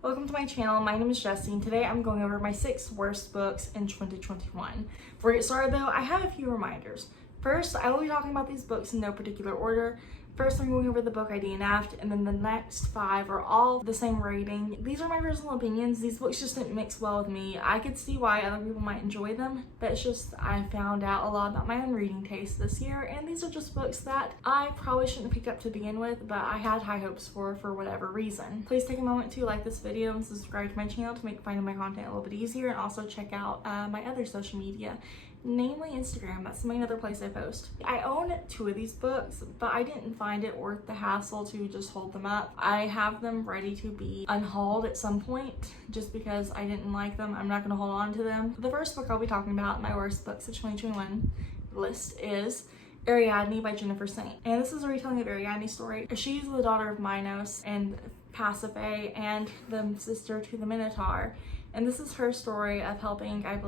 Welcome to my channel. My name is Jessie and today I'm going over my 6 worst books in 2021. Before we get started though, I have a few reminders. First, I will be talking about these books in no particular order. First, I'm going over the book I DNF'd, and then the next 5 are all the same rating. These are my personal opinions. These books just didn't mix well with me. I could see why other people might enjoy them, but it's just I found out a lot about my own reading taste this year, and these are just books that I probably shouldn't have picked up to begin with, but I had high hopes for whatever reason. Please take a moment to like this video and subscribe to my channel to make finding my content a little bit easier, and also check out my other social media. Namely Instagram. That's the main other place I post. I own 2 of these books, but I didn't find it worth the hassle to just hold them up. I have them ready to be unhauled at some point just because I didn't like them. I'm not going to hold on to them. The first book I'll be talking about, my worst books of 2021 list, is Ariadne by Jennifer Saint. And this is a retelling of Ariadne's story. She's the daughter of Minos and Pasiphae and the sister to the Minotaur. And this is her story of helping, I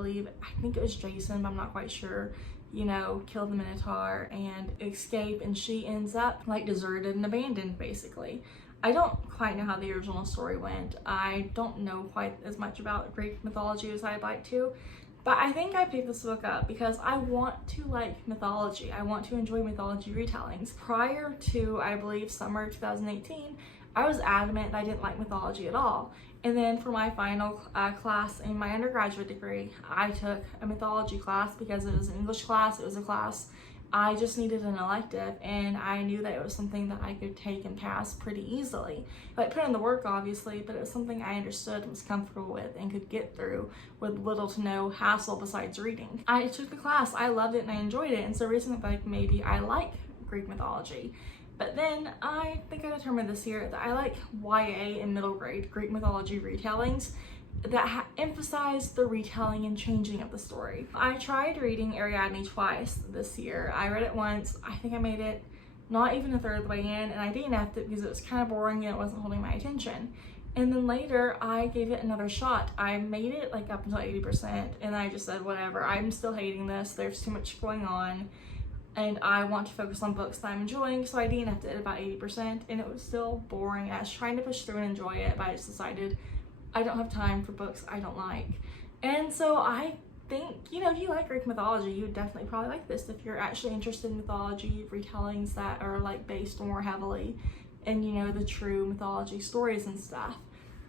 think it was Jason, but I'm not quite sure, kill the Minotaur and escape, and she ends up like deserted and abandoned basically. I don't quite know how the original story went. I don't know quite as much about Greek mythology as I'd like to, but I think I picked this book up because I want to like mythology. I want to enjoy mythology retellings. Prior to, I believe, summer 2018, I was adamant that I didn't like mythology at all. And then for my final class in my undergraduate degree, I took a mythology class because it was an English class. It was a class I just needed an elective, and I knew that it was something that I could take and pass pretty easily. I put in the work obviously, but it was something I understood and was comfortable with and could get through with little to no hassle besides reading. I took the class, I loved it and I enjoyed it, and so recently like maybe I like Greek mythology. But then I think I determined this year that I like YA and middle grade Greek mythology retellings that emphasize the retelling and changing of the story. I tried reading Ariadne twice this year. I read it once. I think I made it not even a third of the way in, and I DNF'd it because it was kind of boring and it wasn't holding my attention. And then later I gave it another shot. I made it like up until 80%, and I just said, whatever, I'm still hating this. There's too much going on, and I want to focus on books that I'm enjoying, so I DNF'd it at about 80%, and it was still boring. I was trying to push through and enjoy it, but I just decided I don't have time for books I don't like. And so I think, if you like Greek mythology, you would definitely probably like this if you're actually interested in mythology retellings that are like based more heavily in, the true mythology stories and stuff.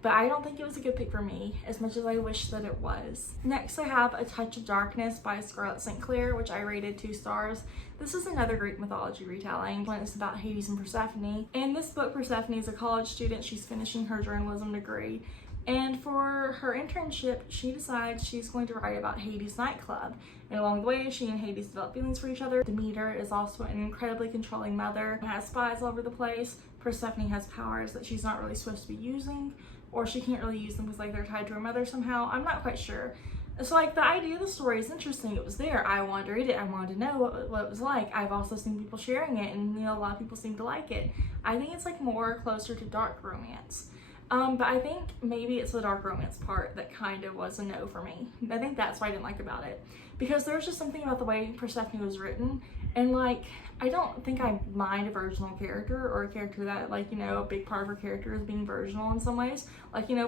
But I don't think it was a good pick for me, as much as I wish that it was. Next, I have A Touch of Darkness by Scarlett St. Clair, which I rated 2 stars. This is another Greek mythology retelling. It's about Hades and Persephone. In this book, Persephone is a college student. She's finishing her journalism degree. And for her internship, she decides she's going to write about Hades nightclub. And along the way, she and Hades develop feelings for each other. Demeter is also an incredibly controlling mother and has spies all over the place. Persephone has powers that she's not really supposed to be using, or she can't really use them because they're tied to her mother somehow. I'm not quite sure. So the idea of the story is interesting. It was there. I wanted to read it. I wanted to know what it was like. I've also seen people sharing it, and a lot of people seem to like it. I think it's more closer to dark romance. But I think maybe it's the dark romance part that kind of was a no for me. I think that's what I didn't like about it, because there was just something about the way Persephone was written, and I don't think I mind a virginal character, or a character that a big part of her character is being virginal in some ways,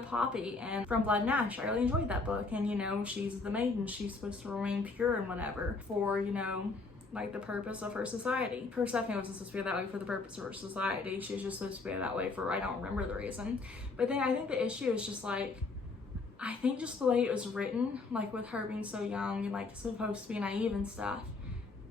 Poppy and From Blood and Ash. I really enjoyed that book, and she's the maiden, she's supposed to remain pure and whatever for the purpose of her society. Persephone wasn't supposed to be that way for the purpose of her society. She was just supposed to be that way for, I don't remember the reason. But then I think the issue is just I think just the way it was written, with her being so young and supposed to be naive and stuff.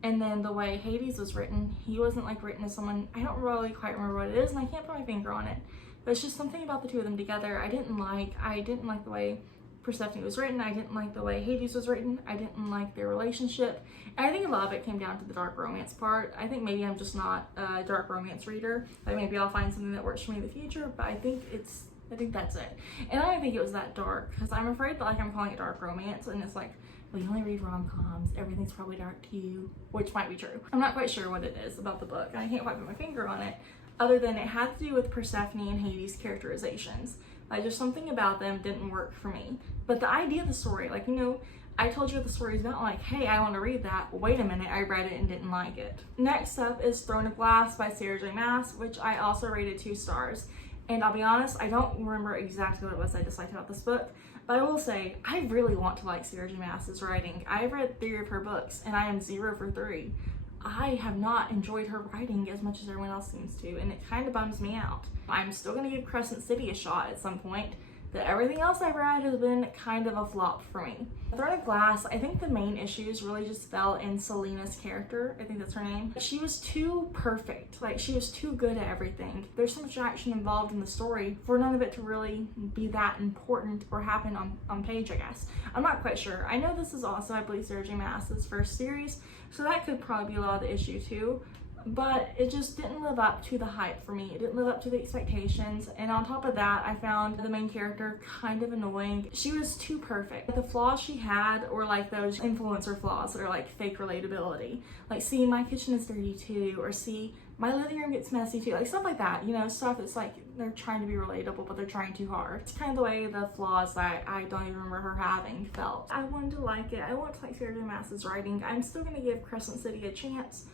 And then the way Hades was written, he wasn't written as someone, I don't really quite remember what it is, and I can't put my finger on it. But it's just something about the two of them together I didn't like. I didn't like the way Persephone was written. I didn't like the way Hades was written. I didn't like their relationship. And I think a lot of it came down to the dark romance part. I think maybe I'm just not a dark romance reader. Maybe I'll find something that works for me in the future, but I think that's it. And I don't think it was that dark, because I'm afraid that I'm calling it dark romance, and it's well, you only read rom-coms, everything's probably dark to you, which might be true. I'm not quite sure what it is about the book. I can't quite put my finger on it, other than it had to do with Persephone and Hades' characterizations. Just something about them didn't work for me. But the idea of the story, I told you what the story is about, hey, I want to read that. Well, wait a minute, I read it and didn't like it. Next up is Throne of Glass by Sarah J. Maas, which I also rated 2 stars. And I'll be honest, I don't remember exactly what it was I disliked about this book, but I will say, I really want to like Sarah J. Maas's writing. I've read 3 of her books, and I am 0 for 3. I have not enjoyed her writing as much as everyone else seems to, and it kind of bums me out. I'm still going to give Crescent City a shot at some point, but everything else I've read has been kind of a flop for me. Throne of Glass, I think the main issues really just fell in Selena's character. I think that's her name. She was too perfect. Like, she was too good at everything. There's so much action involved in the story for none of it to really be that important or happen on page, I guess. I'm not quite sure. I know this is also, I believe, Sarah J. Maas's first series, so that could probably be a lot of the issue too. But it just didn't live up to the hype for me. It didn't live up to the expectations. And on top of that, I found the main character kind of annoying. She was too perfect. The flaws she had were like those influencer flaws that are like fake relatability. Like, see, my kitchen is dirty too, or see, my living room gets messy too. Like, stuff like that, you know, stuff that's like they're trying to be relatable, but they're trying too hard. It's kind of the way the flaws that I don't even remember her having felt. I wanted to like it. I want to like Sarah J. Maas's writing. I'm still going to give Crescent City a chance,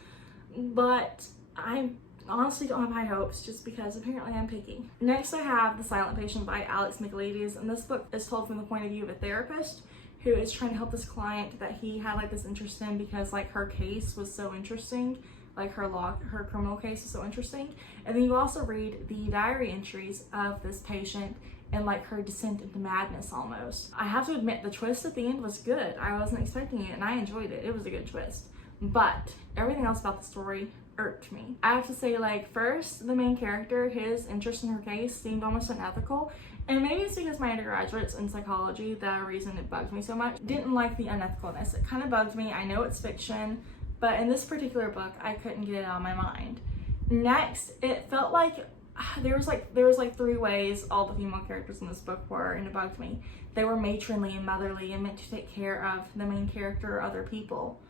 but I honestly don't have high hopes just because apparently I'm picky. Next, I have The Silent Patient by Alex Michaelides, and this book is told from the point of view of a therapist who is trying to help this client that he had like this interest in because like her case was so interesting, like her criminal case is so interesting. And then you also read the diary entries of this patient and like her descent into madness almost. I have to admit, the twist at the end was good. I wasn't expecting it and I enjoyed it. It was a good twist. But everything else about the story irked me. I have to say, like, first, the main character, his interest in her case seemed almost unethical. And maybe it's because my undergraduate's in psychology, the reason it bugged me so much. Didn't like the unethicalness. It kind of bugged me. I know it's fiction, but in this particular book, I couldn't get it out of my mind. Next, it felt like there was like 3 ways all the female characters in this book were, and it bugged me. They were matronly and motherly and meant to take care of the main character or other people.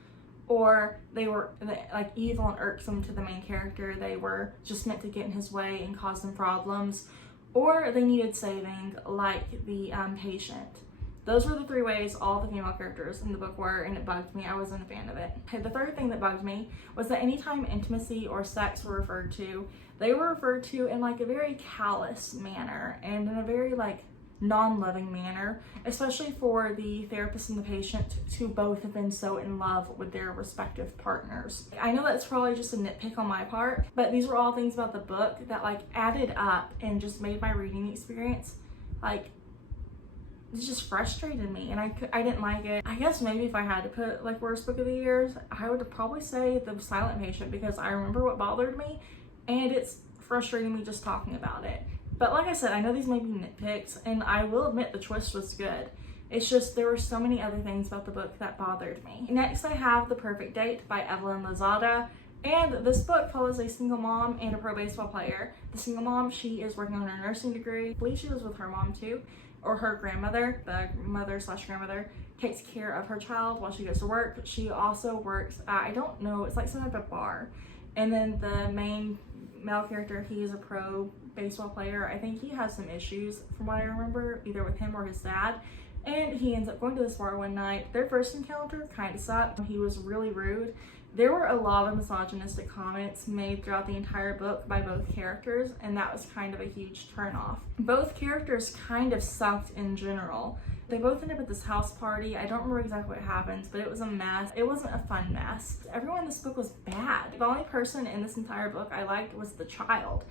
Or they were like evil and irksome to the main character. They were just meant to get in his way and cause him problems. Or they needed saving, like the patient. Those were the 3 ways all the female characters in the book were, and it bugged me. I wasn't a fan of it. Okay, the third thing that bugged me was that anytime intimacy or sex were referred to, they were referred to in like a very callous manner and in a very like non-loving manner, especially for the therapist and the patient to both have been so in love with their respective partners. I know that's probably just a nitpick on my part, but these were all things about the book that like added up and just made my reading experience like, it just frustrated me, and I didn't like it. I guess maybe if I had to put like worst book of the year, I would probably say The Silent Patient, because I remember what bothered me and it's frustrating me just talking about it. But like I said, I know these may be nitpicks, and I will admit the twist was good. It's just there were so many other things about the book that bothered me. Next, I have The Perfect Date by Evelyn Lozada. And this book follows a single mom and a pro baseball player. The single mom, she is working on her nursing degree. I believe she lives with her mom too, or her grandmother. The mother/grandmother takes care of her child while she goes to work. She also works at, I don't know, it's like some type of bar. And then the main male character, he is a pro baseball player. I think he has some issues from what I remember, either with him or his dad. And he ends up going to this bar one night. Their first encounter kind of sucked. He was really rude. There were a lot of misogynistic comments made throughout the entire book by both characters, and that was kind of a huge turnoff. Both characters kind of sucked in general. They both end up at this house party. I don't remember exactly what happens, but it was a mess. It wasn't a fun mess. Everyone in this book was bad. The only person in this entire book I liked was the child.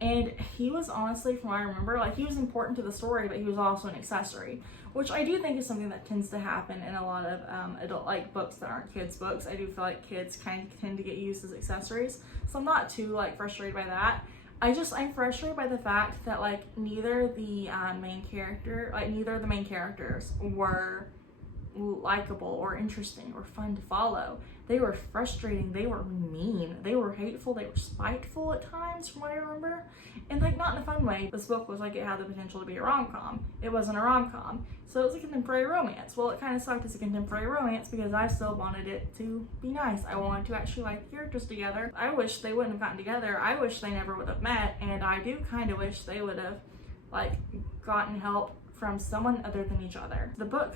And he was honestly, from what I remember, like he was important to the story, but he was also an accessory, which I do think is something that tends to happen in a lot of adult like books that aren't kids books. I do feel like kids kind of tend to get used as accessories, so I'm not too like frustrated by that. I'm frustrated by the fact that like neither the main characters were likable or interesting or fun to follow. They were frustrating, they were mean, they were hateful, they were spiteful at times from what I remember, and like not in a fun way. This book was like, it had the potential to be a rom-com. It wasn't a rom-com, so it was a contemporary romance. Well, it kind of sucked as a contemporary romance because I still wanted it to be nice. I wanted to actually like the characters together. I wish they wouldn't have gotten together. I wish they never would have met, and I do kind of wish they would have like gotten help from someone other than each other. The book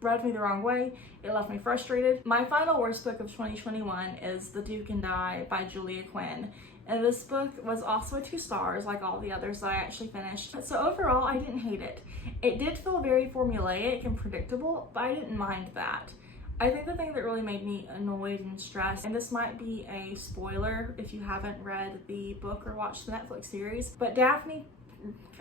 rubbed me the wrong way. It left me frustrated. My final worst book of 2021 is The Duke and I by Julia Quinn. And this book was also 2 stars, like all the others that I actually finished. So overall, I didn't hate it. It did feel very formulaic and predictable, but I didn't mind that. I think the thing that really made me annoyed and stressed, and this might be a spoiler if you haven't read the book or watched the Netflix series, but Daphne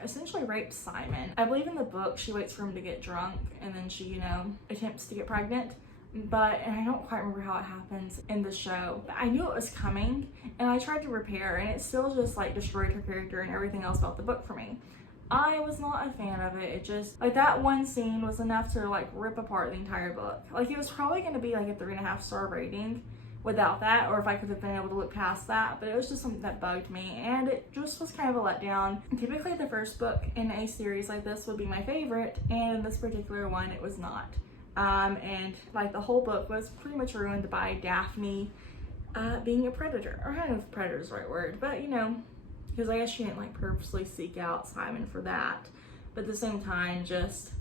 essentially rapes Simon. I believe in the book she waits for him to get drunk and then she, you know, attempts to get pregnant. And I don't quite remember how it happens in the show. I knew it was coming and I tried to repair, and it still just like destroyed her character and everything else about the book for me. I was not a fan of it. It just, like, that one scene was enough to like rip apart the entire book. Like, it was probably going to be like a 3.5 star rating without that, or if I could have been able to look past that, but it was just something that bugged me, and it just was kind of a letdown. Typically the first book in a series like this would be my favorite, and in this particular one it was not. And like the whole book was pretty much ruined by Daphne being a predator. Or I don't know if predator is the right word, but you know, because I guess she didn't like purposely seek out Simon for that, but at the same time, just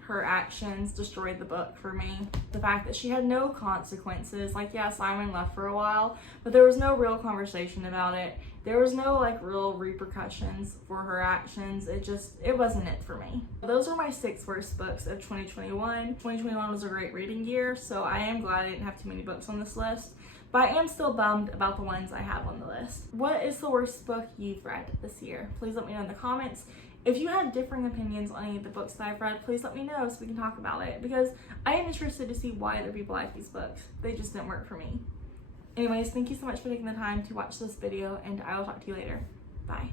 her actions destroyed the book for me. The fact that she had no consequences, like, yeah, Simon left for a while, but there was no real conversation about it. There was no like real repercussions for her actions. It wasn't it for me. Those are my 6 worst books of 2021. 2021 was a great reading year, so I am glad I didn't have too many books on this list, but I am still bummed about the ones I have on the list. What is the worst book you've read this year? Please let me know in the comments. If you have differing opinions on any of the books that I've read, please let me know so we can talk about it, because I am interested to see why other people like these books. They just didn't work for me. Anyways, thank you so much for taking the time to watch this video, and I will talk to you later.